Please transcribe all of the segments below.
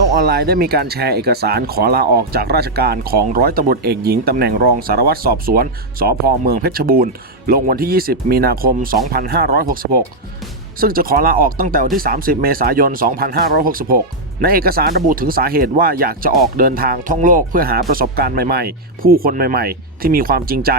ลกออนไลน์ได้มีการแชร์เอกสารขอลาออกจากราชการของร้อยตำรวจเอกหญิงตำแหน่งรองสารวัตรสอบสวน สพเมืองเพชรบูรณ์ ลงวันที่ 20 มีนาคม 2566 ซึ่งจะขอลาออกตั้งแต่วันที่ 30 เมษายน 2566ในเอกสารระบุถึงสาเหตุว่าอยากจะออกเดินทางท่องโลกเพื่อหาประสบการณ์ใหม่ๆ ผู้คนใหม่ๆ ที่มีความจริงใจ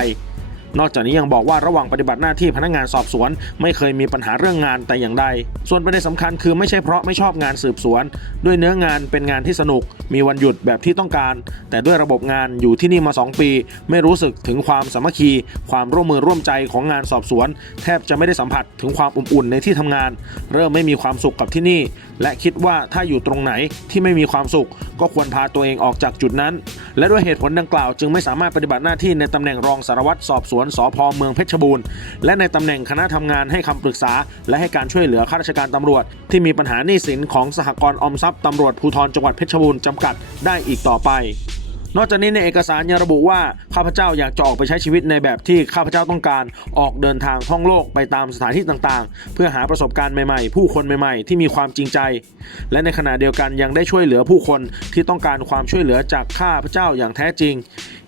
นอกจากนี้ยังบอกว่าระหว่างปฏิบัติหน้าที่พนักงานสอบสวน ไม่เคยมีปัญหาเรื่องงานแต่อย่างใด ส่วนประเด็นสำคัญคือไม่ใช่เพราะไม่ชอบงานสืบสวน ด้วยเนื้องานเป็นงานที่สนุก มีวันหยุดแบบที่ต้องการ แต่ด้วยระบบงานอยู่ที่นี่มา 2 ปี ไม่รู้สึกถึงความสามัคคี ความร่วมมือร่วมใจของงานสอบสวน แทบจะไม่ได้สัมผัสถึงความอบอุ่นในที่ทำงาน เริ่มไม่มีความสุขกับที่นี่ และคิดว่าถ้าอยู่ตรงไหนที่ไม่มีความสุข ก็ควรพาตัวเองออกจากจุดนั้น และด้วยเหตุผลดังกล่าว จึงไม่สามารถปฏิบัติหน้าที่ในตำแหน่งรองสารวัตรสอบสวนสพเมืองเพชรบูรณ์ และในตำแหน่งคณะทำงานให้คำปรึกษา และให้การช่วยเหลือข้าราชการตำรวจ ที่มีปัญหาหนี้สินของสหกรณ์ออมทรัพย์ตำรวจภูธรจังหวัดเพชรบูรณ์จำกัดได้อีกต่อไป นอกจากนี้ในเอกสารยังระบุว่าข้าพเจ้าอยากจะออกไปใช้ชีวิตในแบบที่ข้าพเจ้าต้องการออกเดินทางท่องโลกไปตามสถานที่ต่างๆ เพื่อหาประสบการณ์ใหม่ๆ ผู้คนใหม่ๆ ที่มีความจริงใจ และในขณะเดียวกันยังได้ช่วยเหลือผู้คนที่ต้องการความช่วยเหลือจากข้าพเจ้าอย่างแท้จริง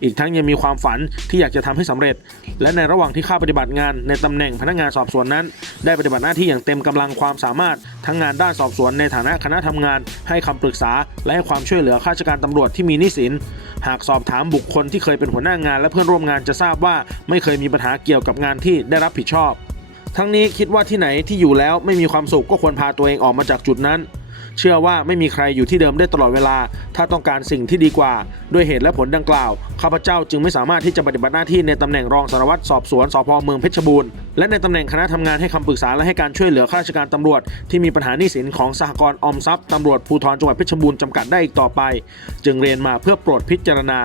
อีกทั้งยังมีความฝันที่อยากจะทำให้สำเร็จ และในระหว่างที่ข้าปฏิบัติงานในตำแหน่งพนักงานสอบสวนนั้น ได้ปฏิบัติหน้าที่อย่างเต็มกำลังความสามารถ ทั้งงานด้านสอบสวนในฐานะคณะทำงาน ให้คำปรึกษาและให้ความช่วยเหลือข้าราชการตำรวจที่มีนี้สินหากสอบถามบุคคลที่เคยเป็นหัวหน้างานและเพื่อนร่วมงานจะทราบว่าไม่เคยมีปัญหาเกี่ยวกับงานที่ได้รับผิดชอบ ทั้งนี้คิดว่าที่ไหนที่อยู่แล้วไม่มีความสุขก็ควรพาตัวเองออกมาจากจุดนั้น เชื่อว่าไม่มีใครอยู่ที่เดิมได้ตลอดเวลา ถ้าต้องการสิ่งที่ดีกว่า ด้วยเหตุและผลดังกล่าว ข้าพเจ้าจึงไม่สามารถที่จะปฏิบัติหน้าที่ในตำแหน่งรองสารวัตรสอบสวนสพเมืองเพชรบูรณ์และในตำแหน่งคณะทำงานให้คำปรึกษาและให้การช่วยเหลือข้าราชการตำรวจ ที่มีปัญหาหนี้สินของสหกรณ์ออมทรัพย์ตำรวจภูธรจังหวัดเพชรบูรณ์จำกัดได้อีกต่อไป จึงเรียนมาเพื่อโปรดพิจารณา